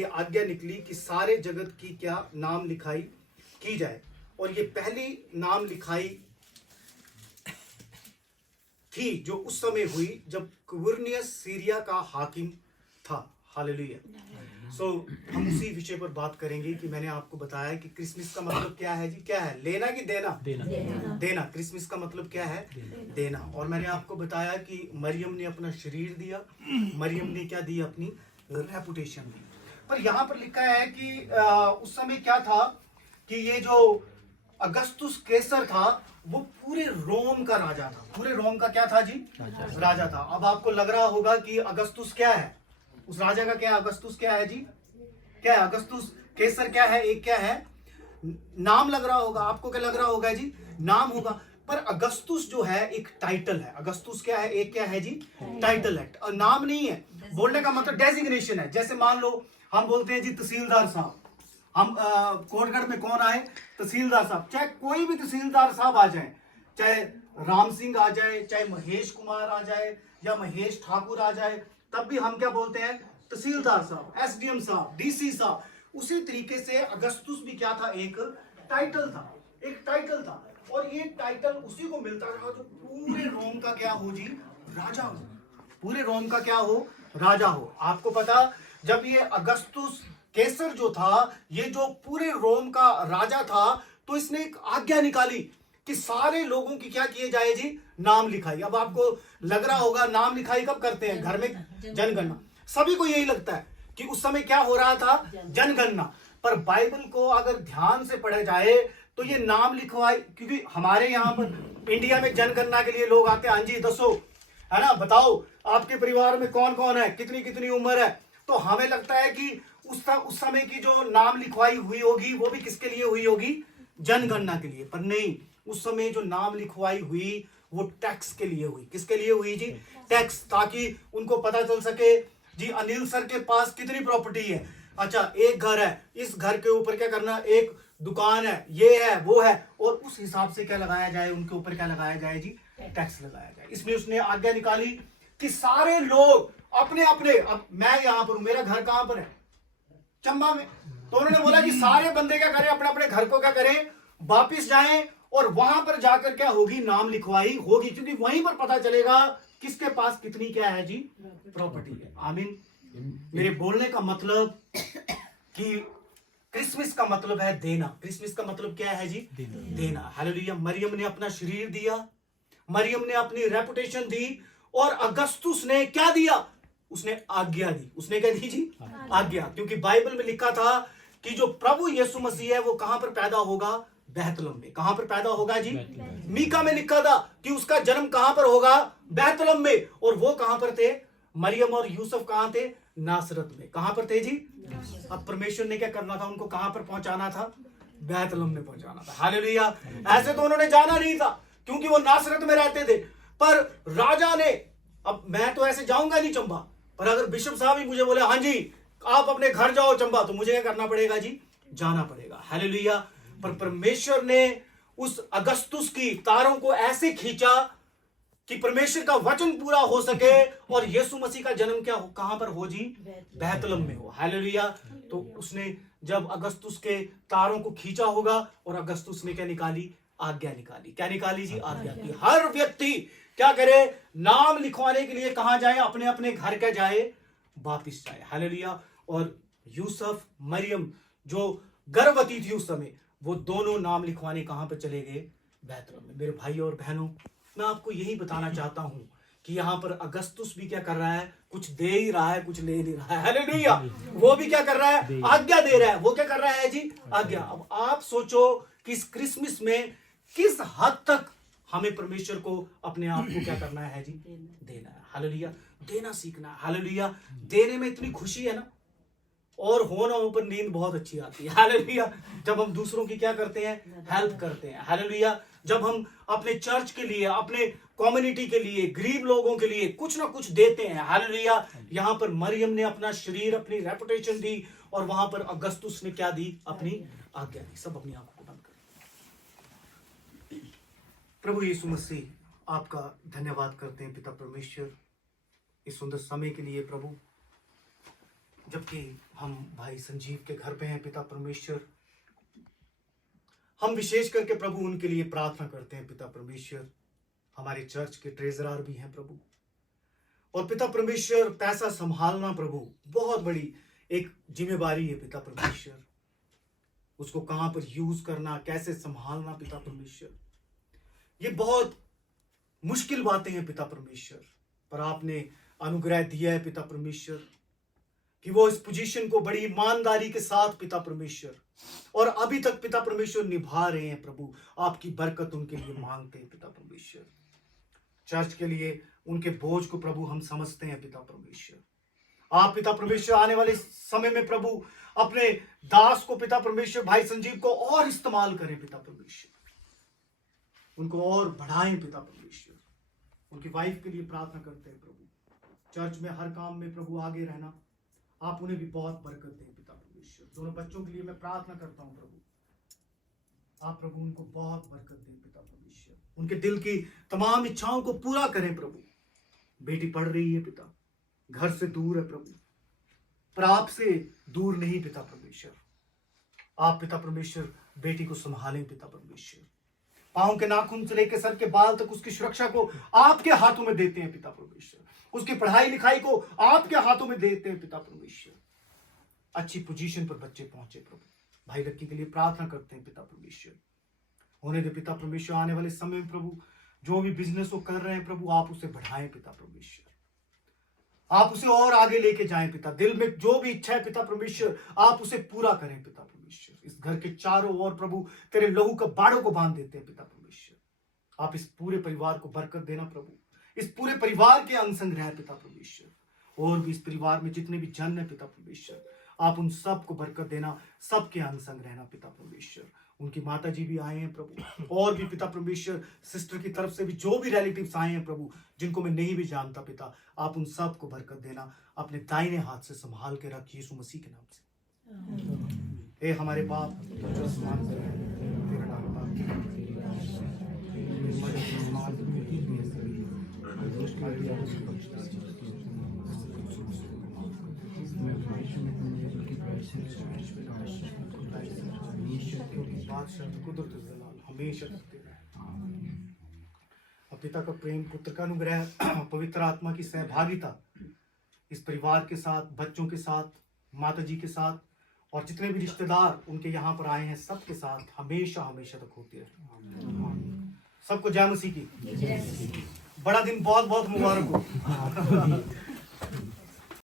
ये आज्ञा निकली कि सारे जगत की क्या नाम लिखाई की जाए। और ये पहली नाम लिखाई थी जो उस समय हुई जब क्विरिनियस सीरिया का हाकिम था। हालेलुया। सो हम उसी विषय पर बात करेंगे कि मैंने आपको बताया कि क्रिसमस का मतलब क्या है जी, क्या है, लेना कि देना? देना। क्रिसमस का मतलब क्या है? देना। और मैंने आपको बताया कि मरियम ने अपना शरीर दिया, मरियम ने क्या दी? अपनी रेपुटेशन दी। पर यहाँ पर लिखा है कि उस समय क्या था कि ये जो अगस्तुस कैसर था वो पूरे रोम का राजा था। पूरे रोम का क्या था जी? राजा था। अब आपको लग रहा होगा कि अगस्तुस क्या है, उस राजा का क्या? अगस्तुस क्या है जी? क्या है अगस्तुस कैसर? क्या है? एक क्या है? नाम लग रहा होगा आपको। क्या लग रहा होगा जी? नाम होगा। पर अगस्तुस जो है एक टाइटल है। अगस्तुस क्या है? एक क्या है जी? टाइटल है, और नाम नहीं है। बोलने का मतलब डेजिग्नेशन है। जैसे मान लो हम बोलते हैं जी तहसीलदार साहब, हम कोटगढ़ में कौन आए? तहसीलदार साहब। चाहे कोई भी तहसीलदार साहब आ जाए, चाहे राम सिंह आ जाए, चाहे महेश कुमार आ जाए, या महेश ठाकुर आ जाए, तब भी हम क्या बोलते हैं? तहसीलदार साहब, एसडीएम साहब, डीसी साहब। उसी तरीके से अगस्तुस भी क्या था? एक टाइटल था। एक टाइटल था। और ये टाइटल उसी को मिलता रहा जो पूरे रोम का क्या हो जी? राजा हो। पूरे रोम का क्या हो? राजा हो। आपको पता, जब ये अगस्तुस कैसर जो था, ये जो पूरे रोम का राजा था, तो इसने एक आज्ञा निकाली कि सारे लोगों की क्या किए जाए जी? नाम लिखाई। अब आपको लग रहा होगा नाम लिखाई कब करते हैं? घर में जनगणना। सभी को यही लगता है कि उस समय क्या हो रहा था? जनगणना। पर बाइबल को अगर ध्यान से पढ़ा जाए तो ये नाम लिखवाई, क्योंकि हमारे यहाँ पर इंडिया में जनगणना के लिए लोग आते हैं, हाँ जी दसो, है ना, बताओ आपके परिवार में कौन कौन है, कितनी कितनी उम्र है। तो हमें लगता है कि उस समय की जो नाम लिखवाई हुई होगी वो भी किसके लिए हुई होगी? जनगणना के लिए। पर नहीं, उस समय जो नाम लिखवाई हुई वो टैक्स के लिए हुई। किसके लिए हुई जी? टैक्स। ताकि उनको पता चल सके जी अनिल सर के पास कितनी प्रॉपर्टी है। अच्छा, एक घर है, इस घर के ऊपर क्या करना? एक दुकान है, ये है, वो है, और उस हिसाब से क्या लगाया जाए? उनके ऊपर क्या लगाया जाए जी? टैक्स लगाया जाए। इसलिए उसने आज्ञा निकाली कि सारे लोग अपने अपने, अब मैं यहां पर हूं, मेरा घर कहां पर है? चंबा में। तो उन्होंने बोला कि सारे बंदे क्या करें? अपने अपने घर को क्या करें? वापिस जाएं, और वहां पर जाकर क्या होगी? नाम लिखवाई होगी, क्योंकि वहीं पर पता चलेगा किसके पास कितनी क्या है जी? प्रॉपर्टी है। आमीन। मेरे बोलने का मतलब कि क्रिसमस का मतलब है देना। क्रिसमस का मतलब क्या है जी? देना। हालेलुया। मरियम ने अपना शरीर दिया, मरियम ने अपनी रेपुटेशन दी, और अगस्तुस ने क्या दिया? उसने आज्ञा दी। उसने क्या दी जी? आज्ञा। क्योंकि बाइबल में लिखा था कि जो प्रभु यीशु मसीह है वो कहां पर पैदा होगा? बैतलहम में। कहां पर पैदा होगा जी? मीका में लिखा था कि उसका जन्म कहां पर होगा? बैतलहम में। और वो कहां पर थे? मरियम और यूसुफ कहां थे? नासरत में। कहां पर थे जी? अब परमेश्वर ने क्या करना था? उनको कहां पर पहुंचाना था? बैतलहम में पहुंचाना था। हालेलुया। ऐसे तो उन्होंने जाना नहीं था, क्योंकि वो नासरत में रहते थे। पर राजा ने, अब मैं तो ऐसे जाऊंगा नहीं चंबा, पर अगर बिशप साहब ही मुझे बोले हाँ जी आप अपने घर जाओ चंबा, तो मुझे क्या करना पड़ेगा जी? जाना पड़ेगा। हालेलुया। पर परमेश्वर ने उस अगस्तुस की तारों को ऐसे खींचा कि परमेश्वर का वचन पूरा हो सके, और यीशु मसीह का जन्म क्या हो? कहां पर हो जी? बैतलहम में हो। हालेलुया। तो उसने जब अगस्तुस के तारों को खींचा होगा, और अगस्तुस ने क्या निकाली? आज्ञा निकाली। क्या निकाली जी? आज्ञा की हर व्यक्ति क्या करे? नाम लिखवाने के लिए कहां जाए? अपने अपने घर का जाए, वापिस जाए। हालेलुया। और यूसुफ, मरियम जो गर्भवती थी उस समय, वो दोनों नाम लिखवाने कहां पर चले गए? बैतलहम में। मेरे भाई और बहनों, मैं आपको यही बताना चाहता हूं कि यहां पर अगस्तुस भी क्या कर रहा है? कुछ दे ही रहा है, कुछ ले नहीं रहा है। हालेलुया। वो भी क्या कर रहा है? आज्ञा दे रहा है। वो क्या कर रहा है जी? आज्ञा। अब आप सोचो कि इस क्रिसमस में किस हद तक हमें परमेश्वर को अपने आप को क्या करना है जी? देना है। हालेलुया। देना सीखना है। हालेलुया। देने में इतनी खुशी है ना, और हो ना हो पर नींद बहुत अच्छी आती है। हालेलुया। जब हम दूसरों की क्या करते हैं? हेल्प करते हैं। हालेलुया। जब हम अपने चर्च के लिए, अपने कम्युनिटी के लिए, गरीब लोगों के लिए कुछ ना कुछ देते हैं। हालेलुया। यहां पर मरियम ने अपना शरीर, अपनी रेपुटेशन दी, और वहां पर अगस्तुस ने क्या दी? अपनी आज्ञा दी। सब अपनी आंखों को बंद करें। प्रभु यीशु मसीह, आपका धन्यवाद करते हैं पिता परमेश्वर, इस सुंदर समय के लिए। प्रभु, जबकि हम भाई संजीव के घर पे हैं पिता परमेश्वर, हम विशेष करके प्रभु उनके लिए प्रार्थना करते हैं पिता परमेश्वर। हमारे चर्च के ट्रेजरर भी हैं प्रभु, और पिता परमेश्वर पैसा संभालना प्रभु बहुत बड़ी एक जिम्मेवारी है पिता परमेश्वर। उसको कहां पर यूज करना, कैसे संभालना पिता परमेश्वर, ये बहुत मुश्किल बातें हैं पिता परमेश्वर। पर आपने अनुग्रह दिया है पिता परमेश्वर कि वो इस पोजीशन को बड़ी ईमानदारी के साथ पिता परमेश्वर, और अभी तक पिता परमेश्वर निभा रहे हैं प्रभु। आपकी बरकत उनके लिए मांगते हैं पिता परमेश्वर। चर्च के लिए उनके बोझ को प्रभु हम समझते हैं पिता परमेश्वर। आप पिता परमेश्वर आने वाले समय में प्रभु अपने दास को पिता परमेश्वर भाई संजीव को और इस्तेमाल करें पिता परमेश्वर, उनको और बढ़ाएं पिता परमेश्वर। उनकी वाइफ के लिए प्रार्थना करते हैं प्रभु, चर्च में हर काम में प्रभु आगे रहना, आप उन्हें भी बहुत बरकत दें पिता परमेश्वर। दोनों बच्चों के लिए मैं प्रार्थना करता हूं प्रभु, आप प्रभु उनको बहुत बरकत दें पिता परमेश्वर। उनके दिल की तमाम इच्छाओं को पूरा करें प्रभु। बेटी पढ़ रही है पिता, घर से दूर है प्रभु, पर आपसे दूर नहीं पिता परमेश्वर। आप पिता परमेश्वर बेटी को संभालें पिता परमेश्वर। पांव के नाखून से लेकर सर के बाल तक उसकी सुरक्षा को आपके हाथों में देते हैं पिता परमेश्वर। उसकी पढ़ाई लिखाई को आपके हाथों में देते हैं पिता परमेश्वर। अच्छी पोजीशन पर बच्चे पहुंचे प्रभु। भाई लक्की के लिए प्रार्थना करते हैं पिता परमेश्वर। होने दे पिता परमेश्वर, आने वाले समय में प्रभु जो भी बिजनेस वो कर रहे हैं प्रभु, आप उसे बढ़ाएं पिता परमेश्वर। आप उसे और आगे लेके जाएं पिता। दिल में जो भी इच्छा है पिता परमेश्वर, आप उसे पूरा करें पिता परमेश्वर। इस घर के चारों ओर प्रभु तेरे लहू का बाड़ों को बांध देते हैं पिता परमेश्वर। आप इस पूरे परिवार को बरकत देना प्रभु। इस पूरे परिवार के अंग संग रहे पिता परमेश्वर। और भी इस परिवार में जितने भी जन है पिता परमेश्वर, आप उन सब को बरकत देना, सबके अंग संग रहना पिता परमेश्वर। उनकी माता जी भी आए हैं प्रभु, और भी पिता परमेश्वर सिस्टर की तरफ से भी जो भी रिलेटिव्स आए हैं प्रभु, जिनको मैं नहीं भी जानता पिता, आप उन सब को बरकत देना। अपने दाहिने हाथ से संभाल के रख, यीशु मसीह के नाम से। ए हमारे बाप जो आसमान पर है, तेरा नाम पाक कुदरत जलाल हमेशा करते रहे। अब पिता का प्रेम, पुत्र का अनुग्रह, पवित्र आत्मा की सहभागिता इस परिवार के साथ, बच्चों के साथ, माता जी के साथ, और जितने भी रिश्तेदार उनके यहाँ पर आए हैं सबके साथ हमेशा हमेशा तक होती रहे। सबको जय मसीह की। बड़ा दिन बहुत बहुत मुबारक हो।